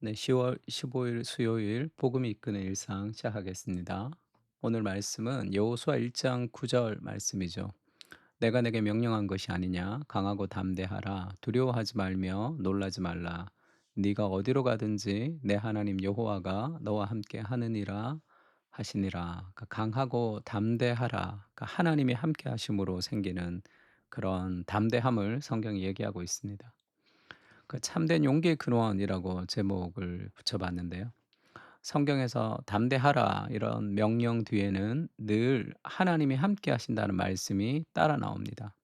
네, 10월 15일 수요일 복음이 이끄는 일상 시작하겠습니다. 오늘 말씀은 여호수아 1장 9절 말씀이죠. 내가 내게 명령한 것이 아니냐 강하고 담대하라 두려워하지 말며 놀라지 말라 네가 어디로 가든지 내 하나님 여호와가 너와 함께 하느니라 하시니라. 그러니까 강하고 담대하라. 그러니까 하나님이 함께 하심으로 생기는 그런 담대함을 성경이 얘기하고 있습니다. 그 참된 용기의 근원이라고 제목을 붙여봤는데요. 성경에서 담대하라 이런 명령 뒤에는 늘 하나님이 함께 하신다는 말씀이 따라 나옵니다.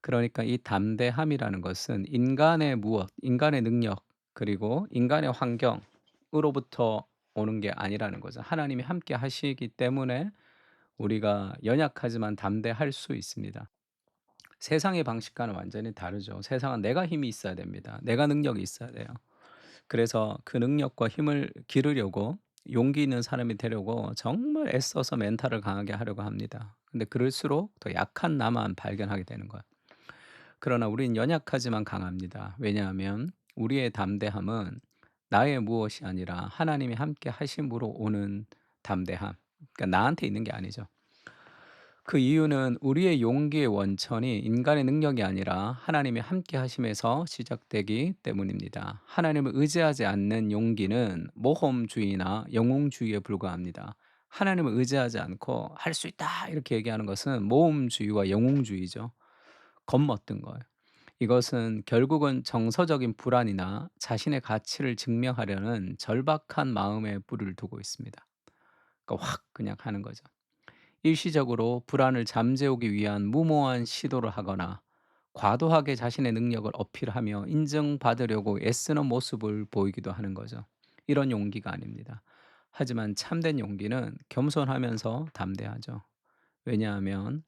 그러니까 이 담대함이라는 것은 인간의 무엇, 인간의 능력, 그리고 인간의 환경으로부터 오는 게 아니라는 거죠. 하나님이 함께 하시기 때문에 우리가 연약하지만 담대할 수 있습니다. 세상의 방식과는 완전히 다르죠. 세상은 내가 힘이 있어야 됩니다. 내가 능력이 있어야 돼요. 그래서 그 능력과 힘을 기르려고 용기 있는 사람이 되려고 정말 애써서 멘탈을 강하게 하려고 합니다. 근데 그럴수록 더 약한 나만 발견하게 되는 거예요. 그러나 우린 연약하지만 강합니다. 왜냐하면 우리의 담대함은 나의 무엇이 아니라 하나님이 함께 하심으로 오는 담대함. 그러니까 나한테 있는 게 아니죠. 그 이유는 우리의 용기의 원천이 인간의 능력이 아니라 하나님이 함께 하심에서 시작되기 때문입니다. 하나님을 의지하지 않는 용기는 모험주의나 영웅주의에 불과합니다. 하나님을 의지하지 않고 할 수 있다 이렇게 얘기하는 것은 모험주의와 영웅주의죠. 겁먹든 거예요. 이것은 결국은 정서적인 불안이나 자신의 가치를 증명하려는 절박한 마음에 뿌리를 두고 있습니다. 그러니까 확 그냥 하는 거죠. 일시적으로 불안을 잠재우기 위한 무모한 시도를 하거나 과도하게 자신의 능력을 어필하며 인정받으려고 애쓰는 모습을 보이기도 하는 거죠. 이런 용기가 아닙니다. 하지만 참된 용기는 겸손하면서 담대하죠. 왜냐하면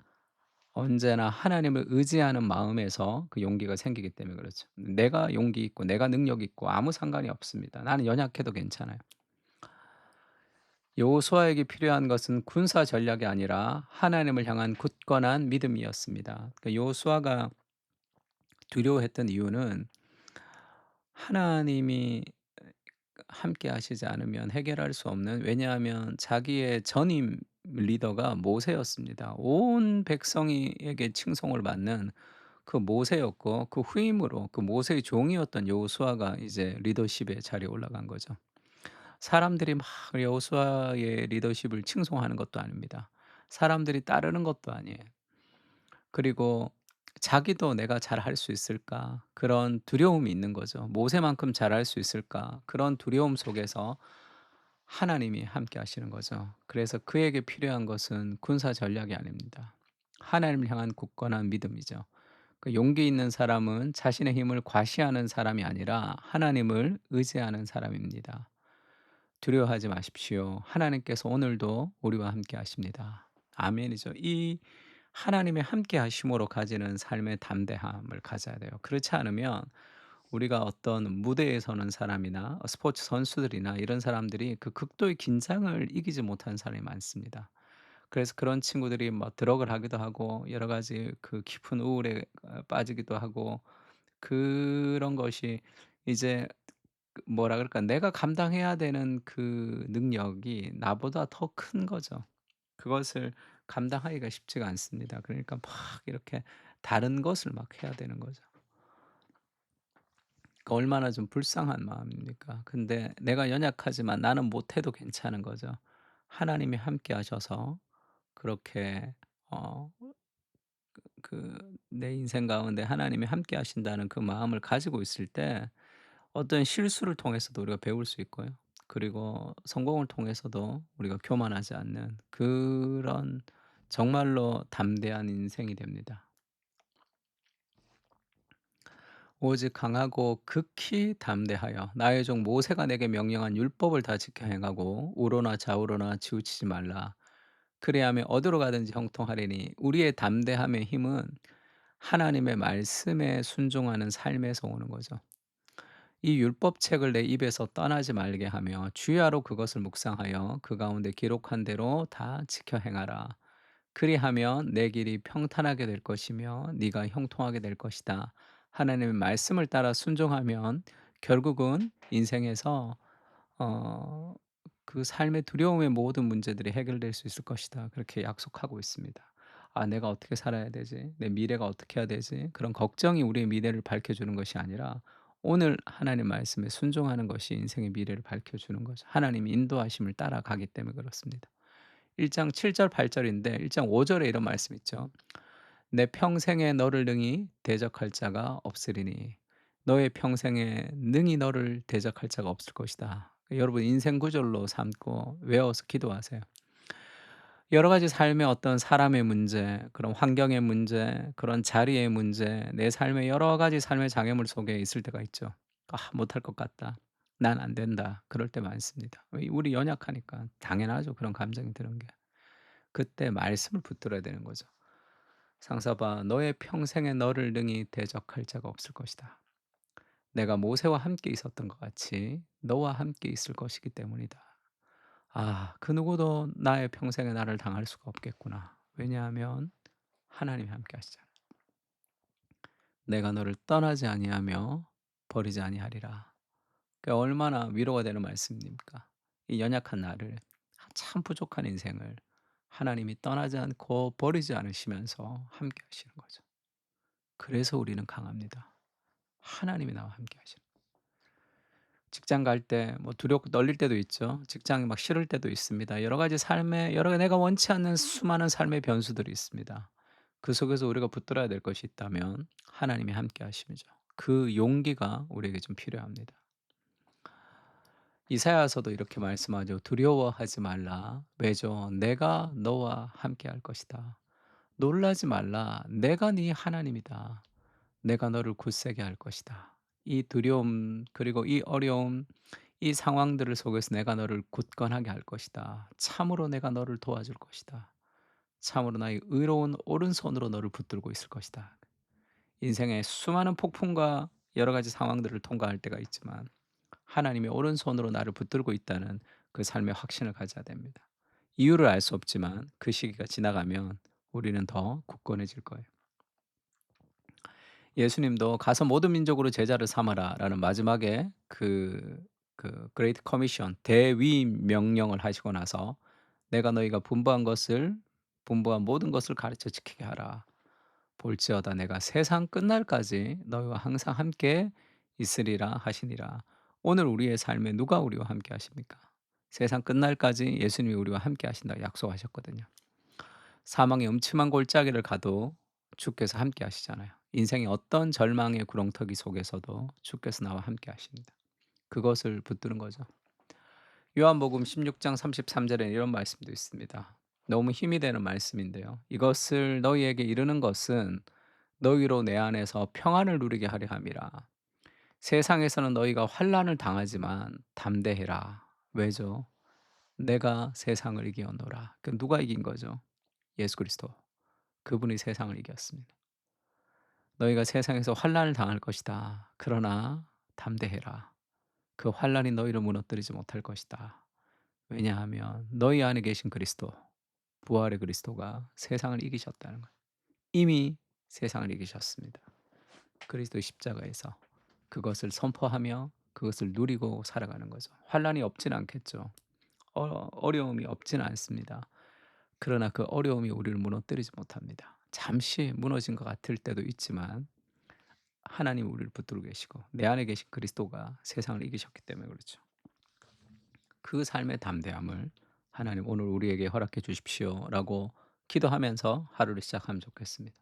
언제나 하나님을 의지하는 마음에서 그 용기가 생기기 때문에 그렇죠. 내가 용기 있고 내가 능력 있고 아무 상관이 없습니다. 나는 연약해도 괜찮아요. 여호수아에게 필요한 것은 군사 전략이 아니라 하나님을 향한 굳건한 믿음이었습니다. 그러니까 여호수아가 두려워했던 이유는 하나님이 함께 하시지 않으면 해결할 수 없는, 왜냐하면 자기의 전임 리더가 모세였습니다. 온 백성에게 칭송을 받는 그 모세였고 그 후임으로 그 모세의 종이었던 여호수아가 이제 리더십의 자리에 올라간 거죠. 사람들이 막 여호수아의 리더십을 칭송하는 것도 아닙니다. 사람들이 따르는 것도 아니에요. 그리고 자기도 '내가 잘할 수 있을까?' 그런 두려움이 있는 거죠. '모세만큼 잘할 수 있을까?' 그런 두려움 속에서 하나님이 함께 하시는 거죠. 그래서 그에게 필요한 것은 군사 전략이 아닙니다. 하나님을 향한 굳건한 믿음이죠. 그 용기 있는 사람은 자신의 힘을 과시하는 사람이 아니라 하나님을 의지하는 사람입니다. 두려워하지 마십시오. 하나님께서 오늘도 우리와 함께 하십니다. 아멘이죠. 이 하나님의 함께 하심으로 가지는 삶의 담대함을 가져야 돼요. 그렇지 않으면 우리가 어떤 무대에 서는 사람이나 스포츠 선수들이나 이런 사람들이 그 극도의 긴장을 이기지 못하는 사람이 많습니다. 그래서 그런 친구들이 뭐 드럭을 하기도 하고 여러 가지 그 깊은 우울에 빠지기도 하고 그런 것이 이제 뭐라 그럴까, 내가 감당해야 되는 그 능력이 나보다 더 큰 거죠. 그것을 감당하기가 쉽지가 않습니다. 그러니까 막 이렇게 다른 것을 막 해야 되는 거죠. 그러니까 얼마나 좀 불쌍한 마음입니까? 근데 내가 연약하지만 나는 못해도 괜찮은 거죠. 하나님이 함께 하셔서 그렇게 어 그 내 인생 가운데 하나님이 함께 하신다는 그 마음을 가지고 있을 때 어떤 실수를 통해서도 우리가 배울 수 있고요. 그리고 성공을 통해서도 우리가 교만하지 않는 그런 정말로 담대한 인생이 됩니다. 오직 강하고 극히 담대하여 나의 종 모세가 내게 명령한 율법을 다 지켜 행하고 우로나 좌우로나 치우치지 말라. 그래야면 어디로 가든지 형통하리니. 우리의 담대함의 힘은 하나님의 말씀에 순종하는 삶에서 오는 거죠. 이 율법책을 내 입에서 떠나지 말게 하며 주야로 그것을 묵상하여 그 가운데 기록한 대로 다 지켜 행하라. 그리하면 내 길이 평탄하게 될 것이며 네가 형통하게 될 것이다. 하나님의 말씀을 따라 순종하면 결국은 인생에서 어 그 삶의 두려움의 모든 문제들이 해결될 수 있을 것이다. 그렇게 약속하고 있습니다. '아 내가 어떻게 살아야 되지? 내 미래가 어떻게 해야 되지?' 그런 걱정이 우리의 미래를 밝혀 주는 것이 아니라 오늘 하나님 말씀에 순종하는 것이 인생의 미래를 밝혀 주는 거죠. 하나님이 인도하심을 따라가기 때문에 그렇습니다. 1장 7절 8 절인데 1장 5 절에 이런 말씀 있죠. "내 평생에 너를 능히 대적할 자가 없으리니 너의 평생에 능히 너를 대적할 자가 없을 것이다." 여러분 인생 구절로 삼고 외워서 기도하세요. 여러 가지 삶의 어떤 사람의 문제, 그런 환경의 문제, 그런 자리의 문제, 내 삶의 여러 가지 삶의 장애물 속에 있을 때가 있죠. '아 못할 것 같다. 난 안 된다.' 그럴 때 많습니다. 왜 우리 연약하니까 당연하죠, 그런 감정이 드는 게. 그때 말씀을 붙들어야 되는 거죠. 상사봐 너의 평생에 너를 능히 대적할 자가 없을 것이다. 내가 모세와 함께 있었던 것 같이 너와 함께 있을 것이기 때문이다. 아, 그 누구도 나의 평생에 나를 당할 수가 없겠구나. 왜냐하면 하나님이 함께 하시잖아. 내가 너를 떠나지 아니하며 버리지 아니하리라. 그 얼마나 위로가 되는 말씀입니까? 이 연약한 나를 참 부족한 인생을 하나님이 떠나지 않고 버리지 않으시면서 함께 하시는 거죠. 그래서 우리는 강합니다. 하나님이 나와 함께 하시는. 직장 갈 때 뭐 두렵고 떨릴 때도 있죠. 직장이 막 싫을 때도 있습니다. 여러 가지 삶에 여러 내가 원치 않는 수많은 삶의 변수들이 있습니다. 그 속에서 우리가 붙들어야 될 것이 있다면 하나님이 함께 하심이죠. 그 용기가 우리에게 좀 필요합니다. 이사야서도 이렇게 말씀하죠. "두려워하지 말라. 왜죠? 내가 너와 함께할 것이다. 놀라지 말라. 내가 네 하나님이다. 내가 너를 굳세게 할 것이다." 이 두려움 그리고 이 어려움 이 상황들을 속에서 내가 너를 굳건하게 할 것이다. 참으로 내가 너를 도와줄 것이다. 참으로 나의 의로운 오른손으로 너를 붙들고 있을 것이다. 인생의 수많은 폭풍과 여러 가지 상황들을 통과할 때가 있지만 하나님의 오른손으로 나를 붙들고 있다는 그 삶의 확신을 가져야 됩니다. 이유를 알 수 없지만 그 시기가 지나가면 우리는 더 굳건해질 거예요. 예수님도 "가서 모든 민족으로 제자를 삼아라."라는 마지막에 그레이트 커미션 대위임 명령을 하시고 나서 "내가 너희가 분부한 모든 것을 가르쳐 지키게 하라. 볼지어다 내가 세상 끝날까지 너희와 항상 함께 있으리라." 하시니라. 오늘 우리의 삶에 누가 우리와 함께 하십니까? 세상 끝날까지 예수님이 우리와 함께 하신다고 약속하셨거든요. 사망의 음침한 골짜기를 가도 주께서 함께 하시잖아요. 인생의 어떤 절망의 구렁텅이 속에서도 주께서 나와 함께 하십니다. 그것을 붙드는 거죠. 요한복음 16장 33절에 이런 말씀도 있습니다. 너무 힘이 되는 말씀인데요. "이것을 너희에게 이르는 것은 너희로 내 안에서 평안을 누리게 하려 함이라. 세상에서는 너희가 환난을 당하지만 담대해라." 왜죠? "내가 세상을 이기었노라." 그 누가 이긴 거죠? 예수 그리스도. 그분이 세상을 이겼습니다. "너희가 세상에서 환난을 당할 것이다. 그러나 담대해라. 그 환난이 너희를 무너뜨리지 못할 것이다. 왜냐하면 너희 안에 계신 그리스도, 부활의 그리스도가 세상을 이기셨다는 거예요. 이미 세상을 이기셨습니다. 그리스도의 십자가에서 그것을 선포하며 그것을 누리고 살아가는 거죠. 환난이 없진 않겠죠. 어려움이 없지는 않습니다. 그러나 그 어려움이 우리를 무너뜨리지 못합니다. 잠시 무너진 것 같을 때도 있지만 하나님이 우리를 붙들고 계시고 내 안에 계신 그리스도가 세상을 이기셨기 때문에 그렇죠. 그 삶의 담대함을 하나님 오늘 우리에게 허락해 주십시오라고 기도하면서 하루를 시작하면 좋겠습니다.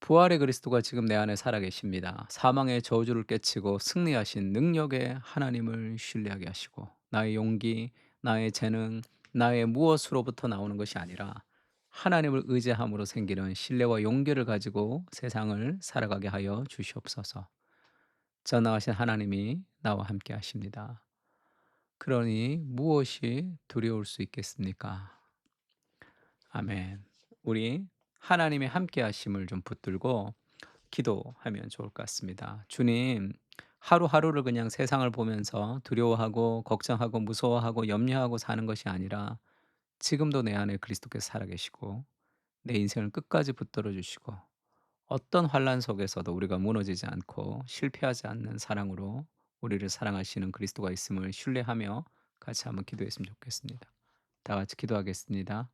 부활의 그리스도가 지금 내 안에 살아 계십니다. 사망의 저주를 깨치고 승리하신 능력의 하나님을 신뢰하게 하시고 나의 용기, 나의 재능, 나의 무엇으로부터 나오는 것이 아니라 하나님을 의지함으로 생기는 신뢰와 용기를 가지고 세상을 살아가게 하여 주시옵소서. 전능하신 하나님이 나와 함께 하십니다. 그러니 무엇이 두려울 수 있겠습니까? 아멘. 우리 하나님의 함께 하심을 좀 붙들고 기도하면 좋을 것 같습니다. 주님, 하루하루를 그냥 세상을 보면서 두려워하고 걱정하고 무서워하고 염려하고 사는 것이 아니라 지금도 내 안에 그리스도께서 살아계시고 내 인생을 끝까지 붙들어 주시고 어떤 환란 속에서도 우리가 무너지지 않고 실패하지 않는 사랑으로 우리를 사랑하시는 그리스도가 있음을 신뢰하며 같이 한번 기도했으면 좋겠습니다. 다 같이 기도하겠습니다.